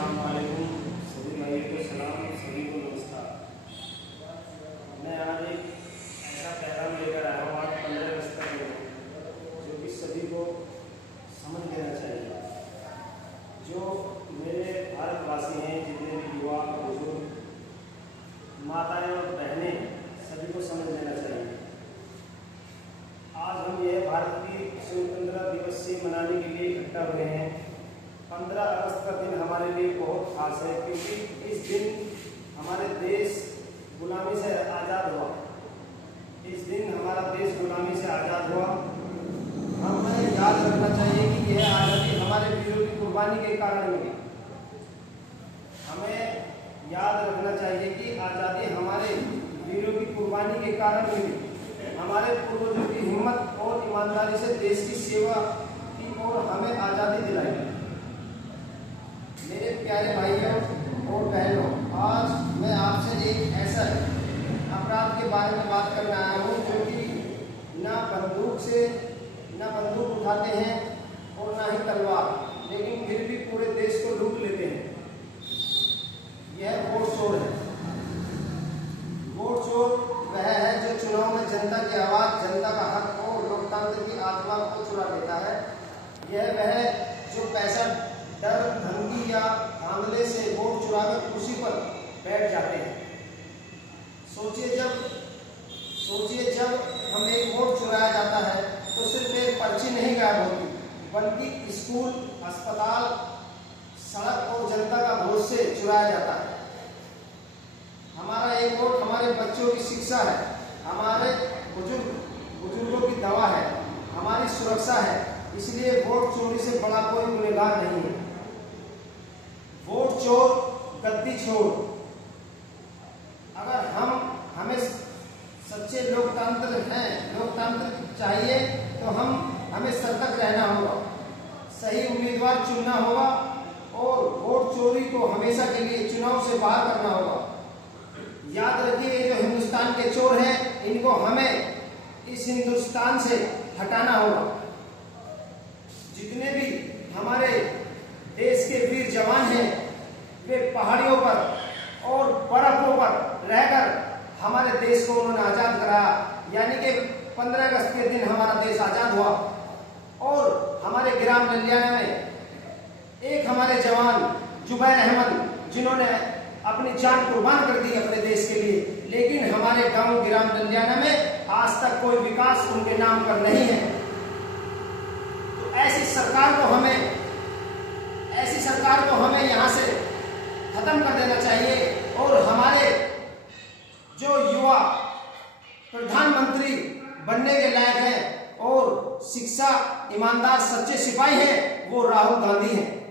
अस्सलाम वालेकुम। सभी भाइयों को सलाम, सभी को नमस्कार। मैं आज एक ऐसा पैगाम लेकर आया हूँ आज 15 अगस्त का दिन, जो कि सभी को समझ लेना चाहिए। जो मेरे भारतवासी हैं, जितने भी युवा, बुजुर्ग, माताएं और बहनें, सभी को समझ लेना चाहिए। आज हम यह भारतीय स्वतंत्रता दिवस से मनाने के लिए इकट्ठा हुए हैं। 15 अगस्त का दिन हमारे लिए बहुत खास है, क्योंकि इस दिन हमारे देश गुलामी से आज़ाद हुआ। इस दिन हमारा देश गुलामी से आज़ाद हुआ। हमें याद रखना चाहिए कि यह आज़ादी हमारे वीरों की कुर्बानी के कारण मिली। हमें याद रखना चाहिए कि आज़ादी हमारे वीरों की कुर्बानी के कारण मिली। हमारे पूर्वजों की हिम्मत और ईमानदारी से देश की सेवा की और हमें आज़ादी दिलाई। मेरे प्यारे भाइयों और बहनों, आज मैं आपसे एक ऐसा अपराध के बारे में बात करने आया हूँ जो कि ना बंदूक उठाते हैं और ना ही तलवार, लेकिन फिर भी पूरे देश को लूट लेते हैं। यह वोट चोर है। वोट चोर वह है जो चुनाव में जनता की आवाज़, जनता का हक और लोकतंत्र की आत्मा को चुरा लेता है। यह वह जो पैसा, डर, धमकी या धांधले से वोट चुराकर कुर्सी पर बैठ जाते हैं। सोचिए जब हम एक वोट चुराया जाता है तो सिर्फ एक पर्ची नहीं गायब होती, बल्कि स्कूल, अस्पताल, सड़क और जनता का वोट से चुराया जाता है। हमारा एक वोट हमारे बच्चों की शिक्षा है, हमारे बुजुर्गों की दवा है, हमारी सुरक्षा है। इसलिए वोट चोरी से बड़ा कोई गुनहगार नहीं है। वोट चोर गद्दी छोड़। अगर हमें सच्चे लोकतंत्र चाहिए तो हमें सतर्क रहना होगा, सही उम्मीदवार चुनना होगा और वोट चोरी को हमेशा के लिए चुनाव से बाहर करना होगा। याद रखिए, जो हिंदुस्तान के चोर हैं, इनको हमें इस हिंदुस्तान से हटाना होगा। जितने भी हमारे देश के वीर जवान हैं, वे पहाड़ियों पर और बर्फों पर रहकर हमारे देश को उन्होंने आज़ाद कराया। यानी कि 15 अगस्त के दिन हमारा देश आज़ाद हुआ। और हमारे ग्राम ललियाना में एक हमारे जवान जुबैर अहमद, जिन्होंने अपनी जान कुर्बान कर दी अपने देश के लिए, लेकिन हमारे गांव ग्राम ललियाना में आज तक कोई विकास उनके नाम पर नहीं है। तो ऐसी सरकार को हमें यहाँ से खत्म कर देना चाहिए और हमारे जो युवा प्रधानमंत्री बनने के लायक हैं और शिक्षा ईमानदार सच्चे सिपाही हैं, वो राहुल गांधी हैं।